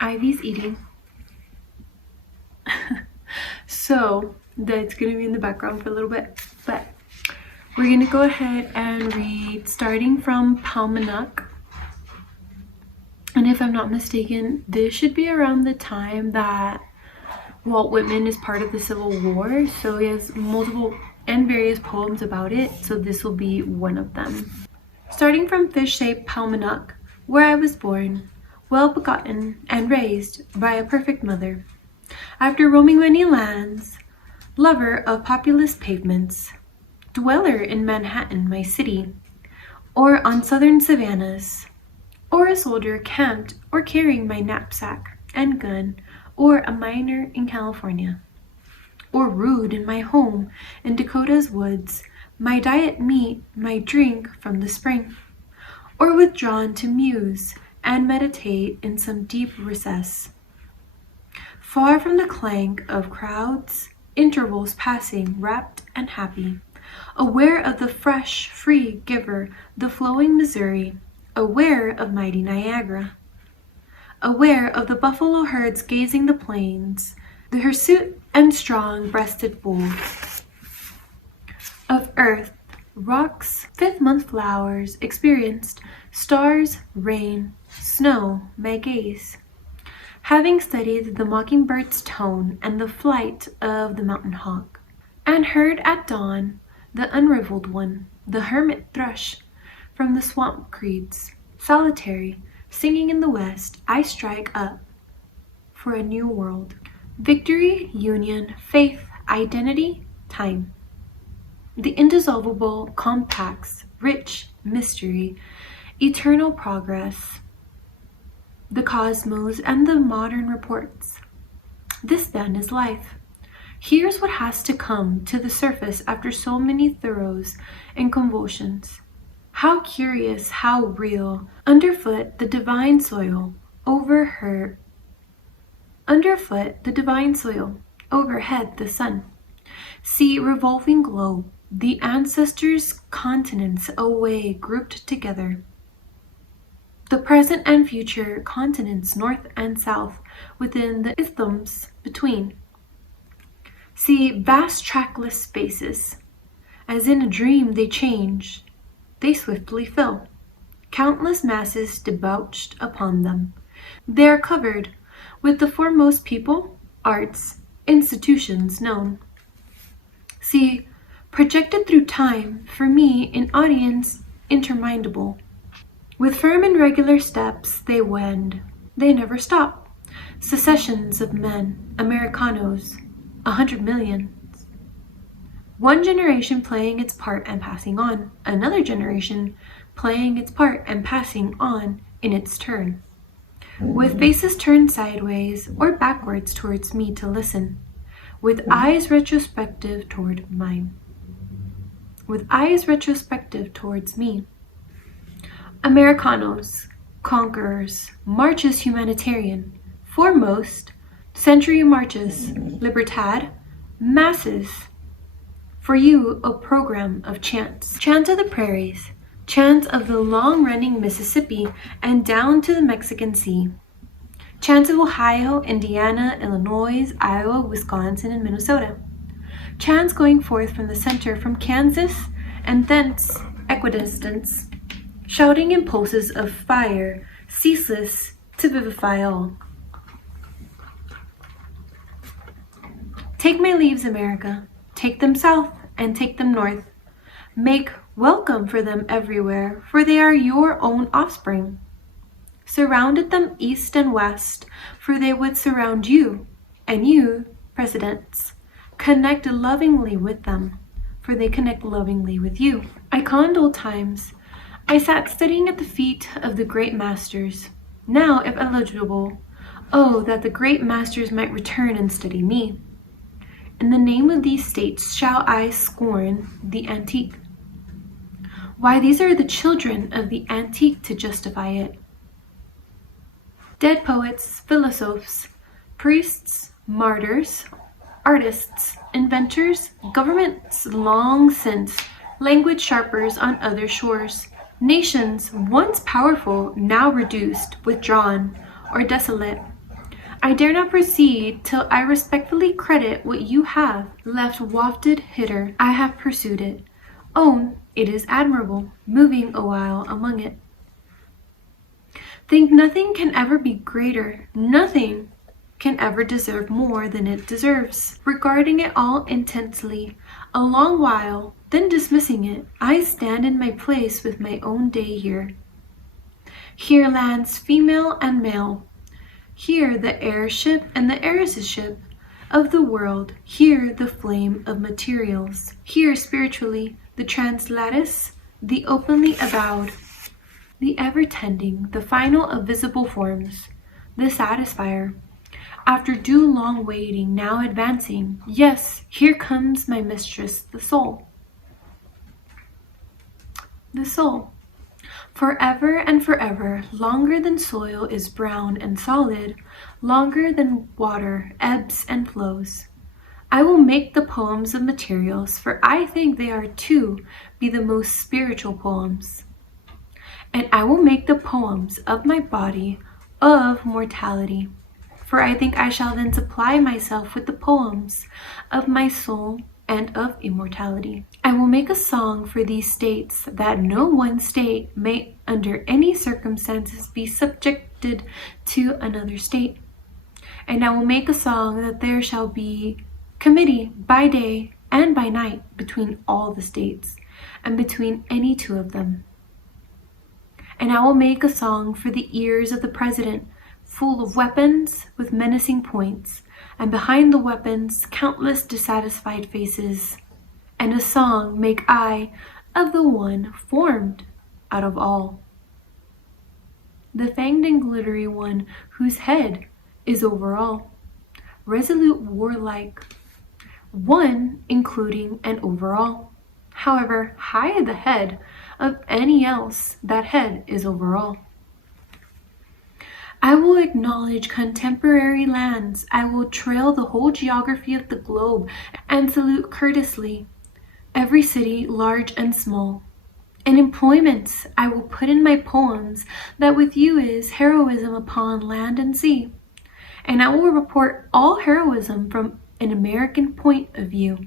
Ivy's eating. So that's gonna be in the background for a little bit, but we're gonna go ahead and read starting from Paumanok. And if I'm not mistaken, this should be around the time that Walt Whitman is part of the Civil War, so he has multiple and various poems about it, so this will be one of them. Starting from fish-shaped Paumanok, where I was born, well begotten and raised by a perfect mother. After roaming many lands, lover of populous pavements, dweller in Manhattan, my city, or on southern savannas, or a soldier camped or carrying my knapsack and gun, or a miner in California, or rude in my home in Dakota's woods, my diet meat, my drink from the spring, or withdrawn to muse and meditate in some deep recess, far from the clank of crowds, intervals passing, rapt and happy, aware of the fresh, free giver, the flowing Missouri, aware of mighty Niagara, aware of the buffalo herds gazing the plains, the hirsute and strong-breasted bull, of earth, rocks, fifth-month flowers, experienced stars, rain, snow, my gaze, having studied the mockingbird's tone and the flight of the mountain hawk, and heard at dawn the unrivalled one, the hermit thrush, from the swamp creeds, solitary, singing in the west, I strike up for a new world. Victory, union, faith, identity, time. The indissoluble compacts, rich mystery, eternal progress, the cosmos and the modern reports. This then is life. Here's what has to come to the surface after so many throes and convulsions. How curious, how real, underfoot the divine soil, overhead the sun. See revolving globe, the ancestors' continents away grouped together. The present and future continents north and south within the isthmus between. See vast trackless spaces, as in a dream they change, they swiftly fill. Countless masses debouched upon them. They are covered with the foremost people, arts, institutions known. See, projected through time, for me, an audience intermindable. With firm and regular steps they wend, they never stop. Successions of men, Americanos, 100 millions. One generation playing its part and passing on, another generation playing its part and passing on in its turn. With faces turned sideways or backwards towards me to listen, with eyes retrospective toward mine. With eyes retrospective towards me. Americanos, conquerors, marches humanitarian, foremost, century marches, libertad, masses. For you, a program of chants. Chant of the prairies, chants of the long-running Mississippi and down to the Mexican Sea. Chants of Ohio, Indiana, Illinois, Iowa, Wisconsin, and Minnesota. Chants going forth from the center from Kansas and thence equidistance, shouting impulses of fire, ceaseless to vivify all. Take my leaves, America. Take them south and take them north. Make welcome for them everywhere, for they are your own offspring. Surrounded them east and west, for they would surround you, and you, presidents, connect lovingly with them, for they connect lovingly with you. I conned old times. I sat studying at the feet of the great masters. Now, if eligible, oh, that the great masters might return and study me. In the name of these states shall I scorn the antique. Why, these are the children of the antique to justify it. Dead poets, philosophers, priests, martyrs, artists, inventors, governments long since, language sharpers on other shores, nations once powerful, now reduced, withdrawn, or desolate, I dare not proceed till I respectfully credit what you have left wafted hither. I have pursued it. Own it is admirable, moving a while among it. Think nothing can ever be greater, nothing can ever deserve more than it deserves. Regarding it all intensely, a long while, then dismissing it, I stand in my place with my own day here. Here lands female and male, here the heirship and the heiressship of the world, here the flame of materials, here spiritually the translatus, the openly avowed, the ever-tending, the final of visible forms, the satisfier. After due long waiting, now advancing, yes, here comes my mistress, the soul. The soul. Forever and forever, longer than soil is brown and solid, longer than water ebbs and flows. I will make the poems of materials, for I think they are to be the most spiritual poems. And I will make the poems of my body of mortality, for I think I shall then supply myself with the poems of my soul and of immortality. I will make a song for these states, that no one state may under any circumstances be subjected to another state. And I will make a song that there shall be committee by day and by night between all the states, and between any two of them. And I will make a song for the ears of the president, full of weapons with menacing points, and behind the weapons countless dissatisfied faces. And a song make I of the one formed out of all, the fanged and glittery one whose head is over all, resolute, warlike, one including and over all. However high the head of any else, that head is over all. I will acknowledge contemporary lands. I will trail the whole geography of the globe and salute courteously every city, large and small. And employments I will put in my poems, that with you is heroism upon land and sea. And I will report all heroism from an American point of view.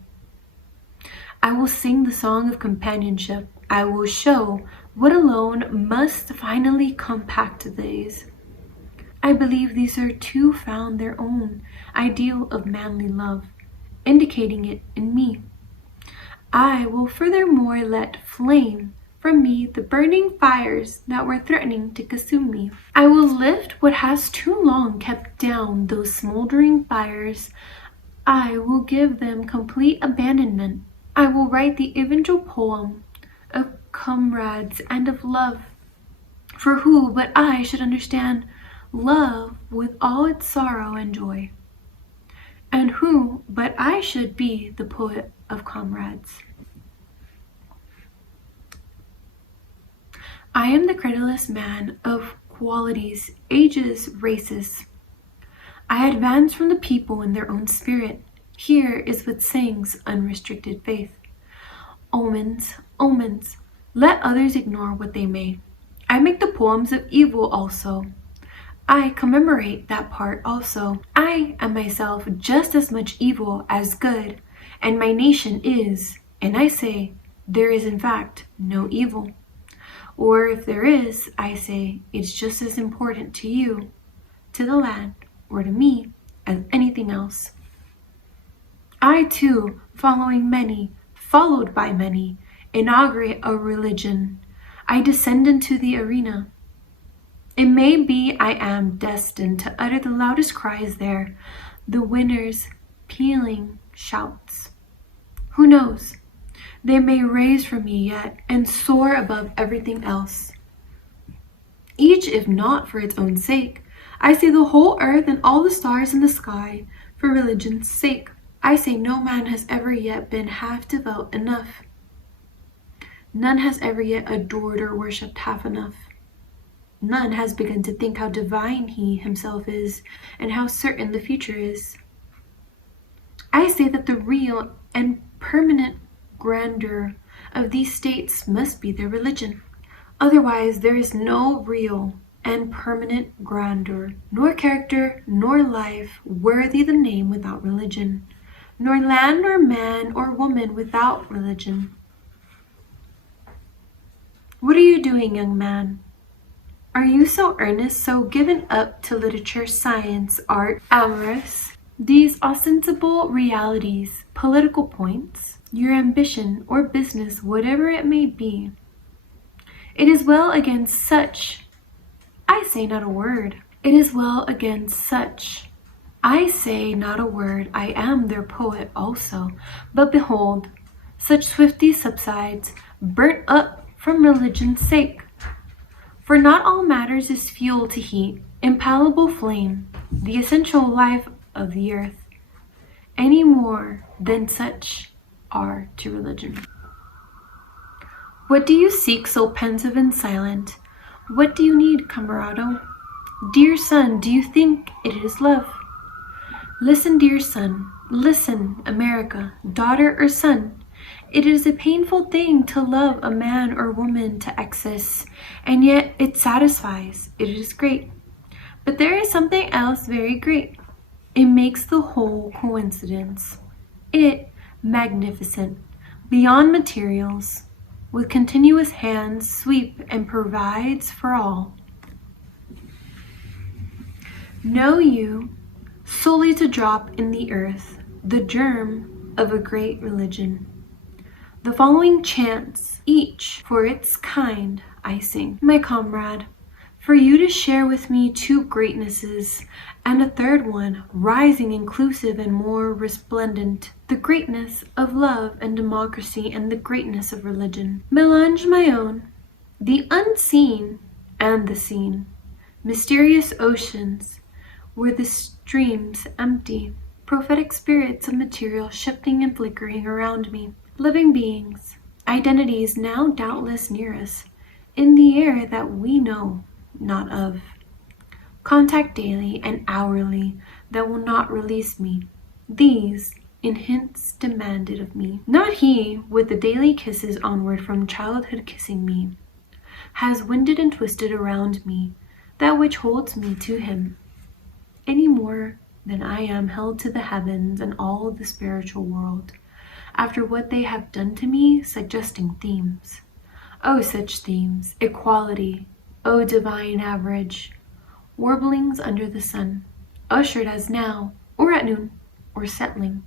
I will sing the song of companionship. I will show what alone must finally compact these. I believe these are two found their own ideal of manly love, indicating it in me. I will furthermore let flame from me the burning fires that were threatening to consume me. I will lift what has too long kept down those smoldering fires. I will give them complete abandonment. I will write the evangel poem of comrades and of love. For who but I should understand love with all its sorrow and joy? And who but I should be the poet of comrades? I am the credulous man of qualities, ages, races. I advance from the people in their own spirit. Here is what sings unrestricted faith. Omens, omens, let others ignore what they may. I make the poems of evil also. I commemorate that part also. I am myself just as much evil as good, and my nation is, and I say, there is in fact no evil. Or if there is, I say, it's just as important to you, to the land, or to me, as anything else. I too, following many, followed by many, inaugurate a religion. I descend into the arena. It may be I am destined to utter the loudest cries there, the winner's pealing shouts. Who knows? They may raise from me yet and soar above everything else. Each, if not for its own sake, I say the whole earth and all the stars in the sky, for religion's sake. I say no man has ever yet been half devout enough. None has ever yet adored or worshipped half enough. None has begun to think how divine he himself is, and how certain the future is. I say that the real and permanent grandeur of these states must be their religion. Otherwise there is no real and permanent grandeur, nor character, nor life worthy the name without religion, nor land, nor man, or woman without religion. What are you doing, young man? Are you so earnest, so given up to literature, science, art, amorous, these ostensible realities, political points, your ambition or business, whatever it may be? It is well against such, I say not a word. It is well against such, I say not a word. I am their poet also. But behold, such swiftly subsides, burnt up from religion's sake. For not all matters is fuel to heat, impalpable flame, the essential life of the earth, any more than such are to religion. What do you seek so pensive and silent? What do you need, camarado? Dear son, do you think it is love? Listen, dear son, listen, America, daughter or son. It is a painful thing to love a man or woman to excess, and yet it satisfies. It is great. But there is something else very great. It makes the whole coincidence. It magnificent, beyond materials, with continuous hands sweep and provides for all. Know you, solely to drop in the earth the germ of a great religion. The following chants, each for its kind, I sing, my comrade, for you to share with me two greatnesses, and a third one, rising inclusive and more resplendent, the greatness of love and democracy and the greatness of religion. Melange my own, the unseen and the seen, mysterious oceans, where the streams empty, prophetic spirits of material shifting and flickering around me. Living beings, identities now doubtless near us, in the air that we know not of. Contact daily and hourly that will not release me. These, in hints demanded of me. Not he, with the daily kisses onward from childhood kissing me, has winded and twisted around me that which holds me to him, any more than I am held to the heavens and all the spiritual world. After what they have done to me, suggesting themes. Oh, such themes, equality, oh, divine average, warblings under the sun, ushered as now, or at noon, or settling,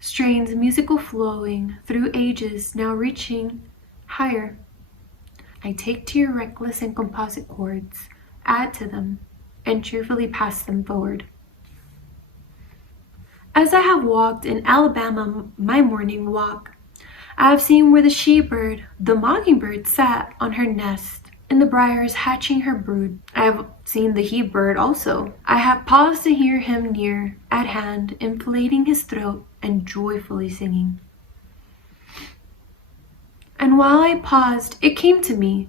strains musical flowing through ages, now reaching higher. I take to your reckless and composite chords, add to them, and cheerfully pass them forward. As I have walked in Alabama my morning walk, I have seen where the she-bird, the mockingbird, sat on her nest in the briars hatching her brood. I have seen the he-bird also. I have paused to hear him near at hand, inflating his throat and joyfully singing. And while I paused, it came to me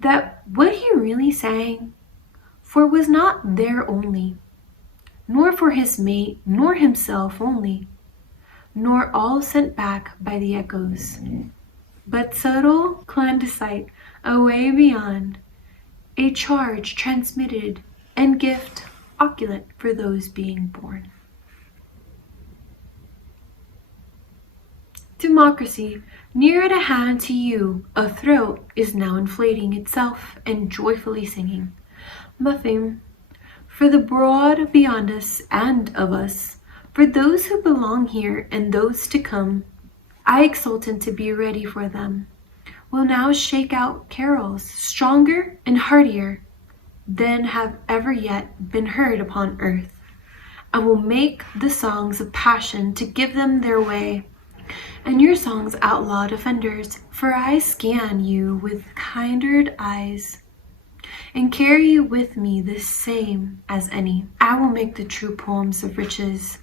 that what he really sang for was not there only, nor for his mate, nor himself only, nor all sent back by the echoes, but subtle, clandestine, away beyond, a charge transmitted and gift oculate for those being born. Democracy, near at hand to you, a throat is now inflating itself and joyfully singing. Muffin, for the broad beyond us and of us, for those who belong here and those to come, I exultant to be ready for them, will now shake out carols stronger and heartier than have ever yet been heard upon earth. I will make the songs of passion to give them their way, and your songs outlaw defenders, for I scan you with kinder eyes, and carry you with me the same as any. I will make the true poems of riches,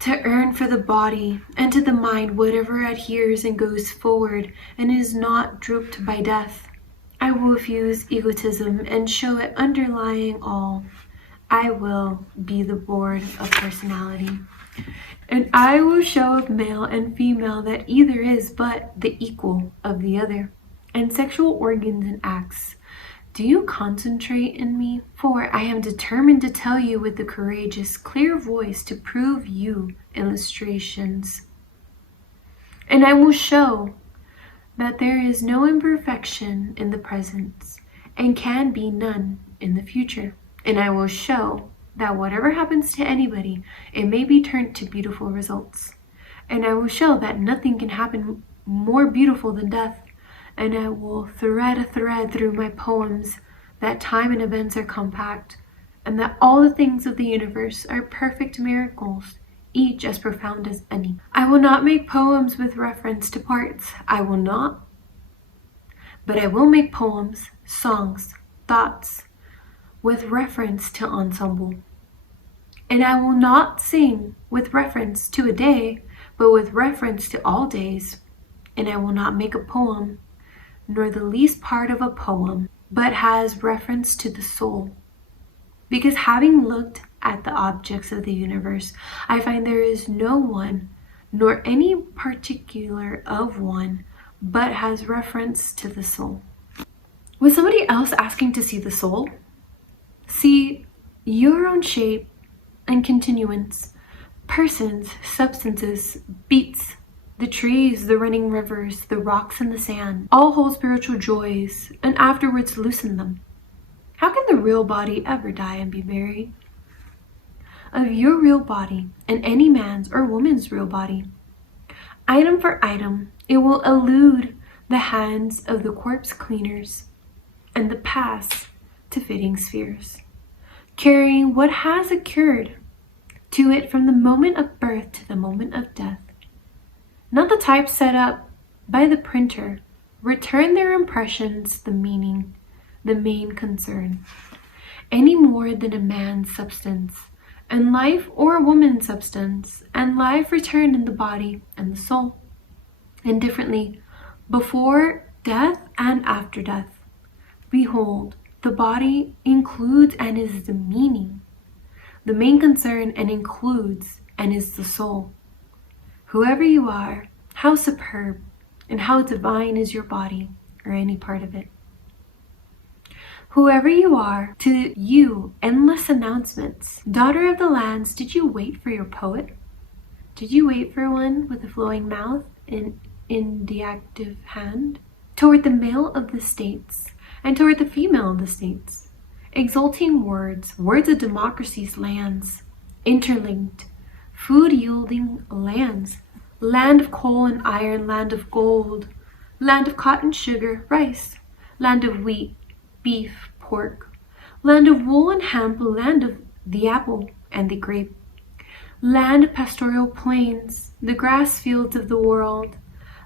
to earn for the body and to the mind whatever adheres and goes forward and is not drooped by death. I will fuse egotism and show it underlying all. I will be the board of personality, and I will show of male and female that either is but the equal of the other, and sexual organs and acts Do you concentrate in me? For I am determined to tell you with a courageous, clear voice to prove you illustrations. And I will show that there is no imperfection in the present, and can be none in the future. And I will show that whatever happens to anybody, it may be turned to beautiful results. And I will show that nothing can happen more beautiful than death. And I will thread a thread through my poems that time and events are compact, and that all the things of the universe are perfect miracles, each as profound as any. I will not make poems with reference to parts. I will not. But I will make poems, songs, thoughts, with reference to ensemble. And I will not sing with reference to a day, but with reference to all days. And I will not make a poem, nor the least part of a poem, but has reference to the soul. Because having looked at the objects of the universe, I find there is no one, nor any particular of one, but has reference to the soul. Was somebody else asking to see the soul? See your own shape and continuance, persons, substances, beats, the trees, the running rivers, the rocks and the sand, all hold spiritual joys, and afterwards loosen them. How can the real body ever die and be buried? Of your real body, and any man's or woman's real body, item for item, it will elude the hands of the corpse cleaners, and the pass to fitting spheres, carrying what has occurred to it from the moment of birth to the moment of death. Not the type set up by the printer, return their impressions the meaning, the main concern, any more than a man's substance, and life, or a woman's substance, and life returned in the body and the soul, indifferently, before death and after death. Behold, the body includes and is the meaning, the main concern, and includes and is the soul. Whoever you are, how superb and how divine is your body, or any part of it. Whoever you are, to you endless announcements. Daughter of the lands, did you wait for your poet? Did you wait for one with a flowing mouth and indicative hand? Toward the male of the states, and toward the female of the states. Exulting words, words of democracy's lands, interlinked, food-yielding lands, land of coal and iron, land of gold, land of cotton, sugar, rice, land of wheat, beef, pork, land of wool and hemp, land of the apple and the grape, land of pastoral plains, the grass fields of the world,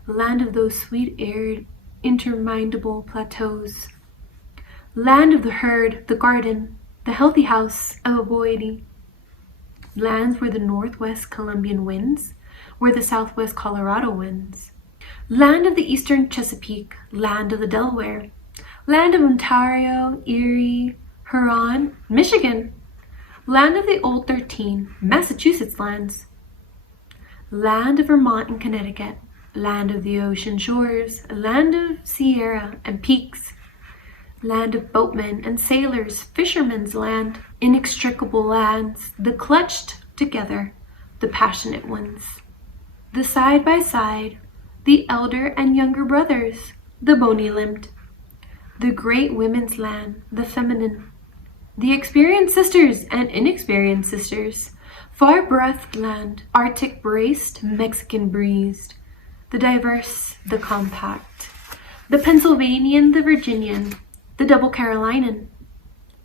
land of those sweet arid, interminable plateaus, land of the herd, the garden, the healthy house of a boidy, lands where the northwest Colombian winds, where the southwest Colorado winds, land of the eastern Chesapeake, land of the Delaware, land of Ontario, Erie, Huron, Michigan, land of the Old 13, Massachusetts lands, land of Vermont and Connecticut, land of the ocean shores, land of Sierra and peaks, land of boatmen and sailors, fishermen's land, inextricable lands, the clutched together, the passionate ones, the side by side, the elder and younger brothers, the bony-limbed, the great women's land, the feminine, the experienced sisters and inexperienced sisters, far-breathed land, Arctic-braced, Mexican-breezed, the diverse, the compact, the Pennsylvanian, the Virginian, the double Carolinian,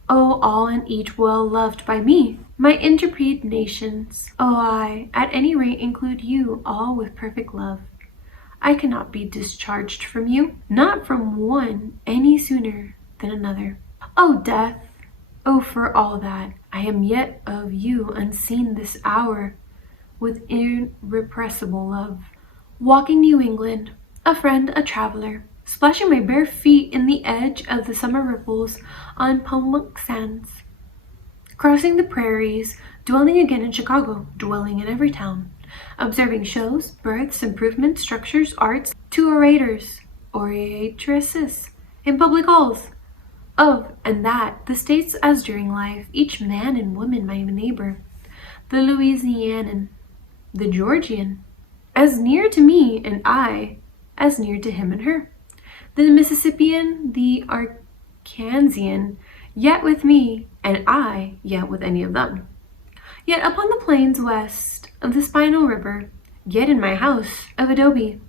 oh, all and each well loved by me, my interpret nations, oh, I, at any rate, include you all with perfect love. I cannot be discharged from you, not from one any sooner than another. O death, oh, for all that, I am yet of you unseen this hour, with irrepressible love. Walking New England, a friend, a traveler, splashing my bare feet in the edge of the summer ripples on Paumanok sands. Crossing the prairies, dwelling again in Chicago, dwelling in every town. Observing shows, births, improvements, structures, arts, to orators, oratresses, in public halls, Of and that, the states as during life, each man and woman my neighbor, the Louisianian, the Georgian, as near to me and I, as near to him and her, the Mississippian, the Arkansian, yet with me, and I, yet with any of them. Yet upon the plains west of the Spinal River, yet in my house of adobe,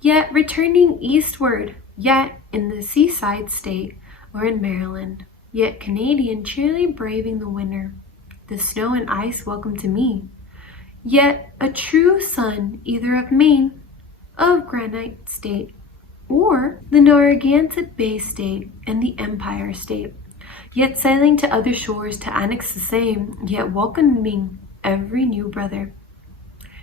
yet returning eastward, yet in the seaside state, or in Maryland, yet Canadian cheerily braving the winter, the snow and ice welcome to me, yet a true son either of Maine, of Granite State, or the Narragansett Bay State and the Empire State, yet sailing to other shores to annex the same, yet welcoming every new brother,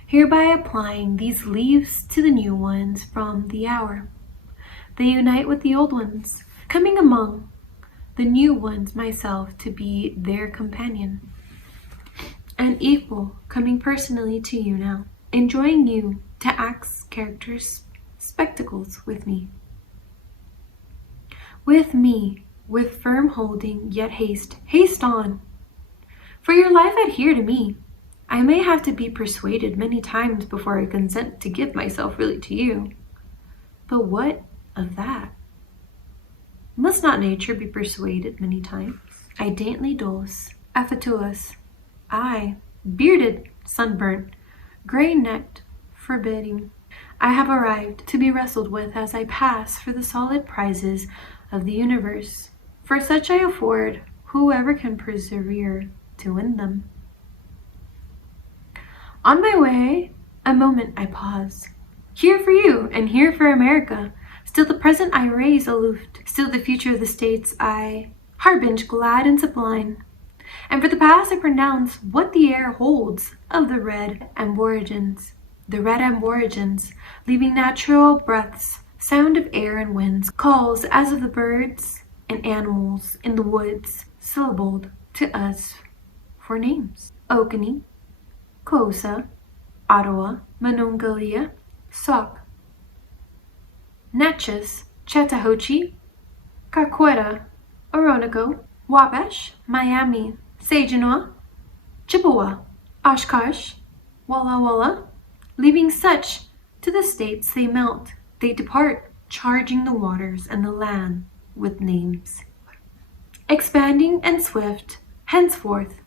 hereby applying these leaves to the new ones from the hour. They unite with the old ones, coming among the new ones myself to be their companion, and equal, coming personally to you now, enjoying you to acts, characters, spectacles with me, with firm holding, yet haste on, for your life adhere to me. I may have to be persuaded many times before I consent to give myself really to you, but what of that? Must not nature be persuaded many times? Idently dos, affatuous, I, bearded, sunburnt, grey-necked, forbidding, I have arrived to be wrestled with as I pass for the solid prizes of the universe. For such I afford whoever can persevere to win them. On my way, a moment I pause. Here for you, and here for America. Still the present I raise aloof, still the future of the states I harbinge glad and sublime. And for the past I pronounce what the air holds of the red aborigines, leaving natural breaths, sound of air and winds, calls as of the birds and animals in the woods, syllabled to us for names. Okanee, Kosa, Ottawa, Monongalia, Sauk, Natchez, Chattahoochee, Carquetta, Oronoco, Wabash, Miami, Saginaw, Chippewa, Oshkosh, Walla Walla, leaving such to the states they melt, they depart, charging the waters and the land with names. Expanding and swift, henceforth,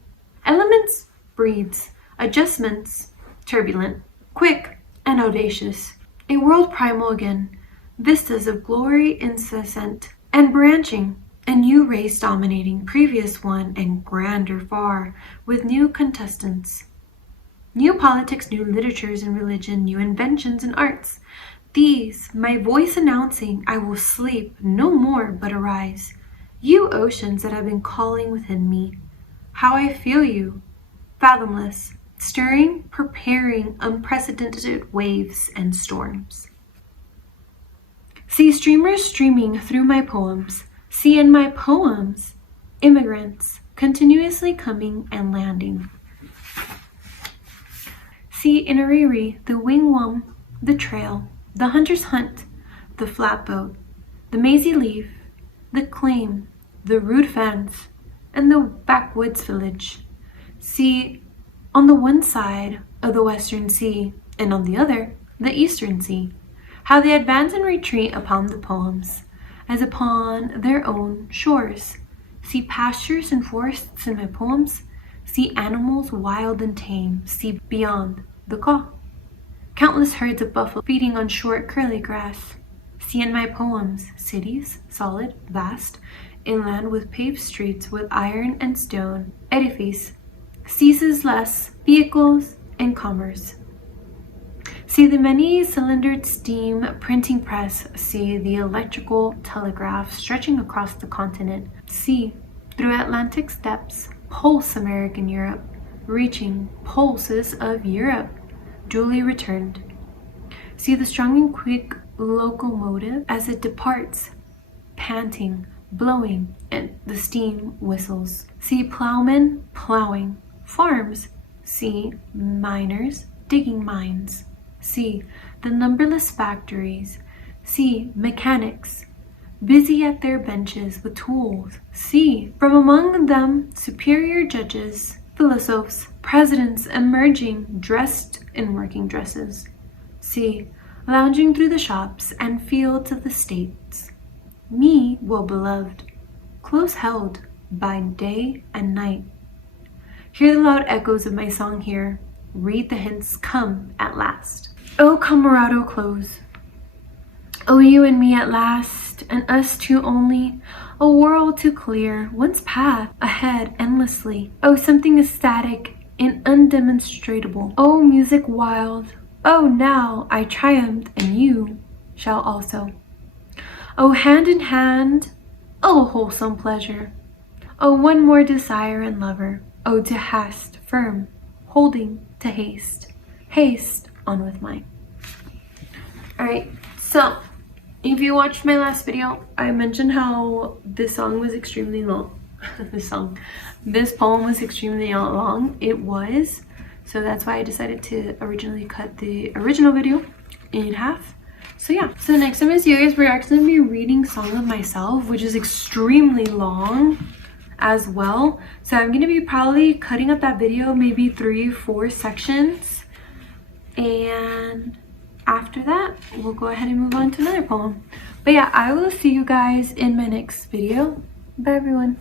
elements, breeds, adjustments, turbulent, quick, and audacious, a world primal again, vistas of glory incessant and branching, a new race dominating previous one and grander far, with new contestants, new politics, new literatures and religion, new inventions and arts. These, my voice announcing, I will sleep no more but arise. You oceans that have been calling within me, how I feel you, fathomless, stirring, preparing unprecedented waves and storms. See streamers streaming through my poems, see in my poems immigrants continuously coming and landing. See Inariri, the wigwam, the trail, the hunter's hunt, the flatboat, the mazy leaf, the claim, the rude fence, and the backwoods village. See on the one side of the western sea, and on the other, the eastern sea, how they advance and retreat upon the poems, as upon their own shores. See pastures and forests in my poems, see animals wild and tame, see beyond the caw, countless herds of buffalo feeding on short curly grass. See in my poems cities, solid, vast, inland with paved streets with iron and stone, edifice, ceases less, vehicles, and commerce. See the many cylindered steam printing press, see the electrical telegraph stretching across the continent, see through Atlantic steppes, pulse American Europe, reaching pulses of Europe, duly returned. See the strong and quick locomotive as it departs, panting, blowing, and the steam whistles. See plowmen plowing, farms, see miners digging mines. See the numberless factories, see mechanics busy at their benches with tools. See, from among them superior judges, philosophers, presidents emerging dressed in working dresses. See, lounging through the shops and fields of the states. Me, well beloved, close held by day and night. Hear the loud echoes of my song here. Read the hints come at last. O camarado close. O you and me at last, and us two only. A world to clear, one's path ahead endlessly. Oh, something ecstatic and undemonstrable. Oh, music wild. Oh, now I triumphed, and you shall also. Oh, hand in hand. Oh, wholesome pleasure. Oh, one more desire and lover. Oh, to hast firm, holding to haste. Haste on with mine. Alright, so if you watched my last video, I mentioned how this song was extremely long. This poem was extremely long. It was. So that's why I decided to originally cut the original video in half. So yeah, so next time I see you guys, we're actually going to be reading Song of Myself, which is extremely long as well. So I'm going to be probably cutting up that video, maybe 3-4 sections. And after that, we'll go ahead and move on to another poem. But yeah, I will see you guys in my next video. Bye everyone.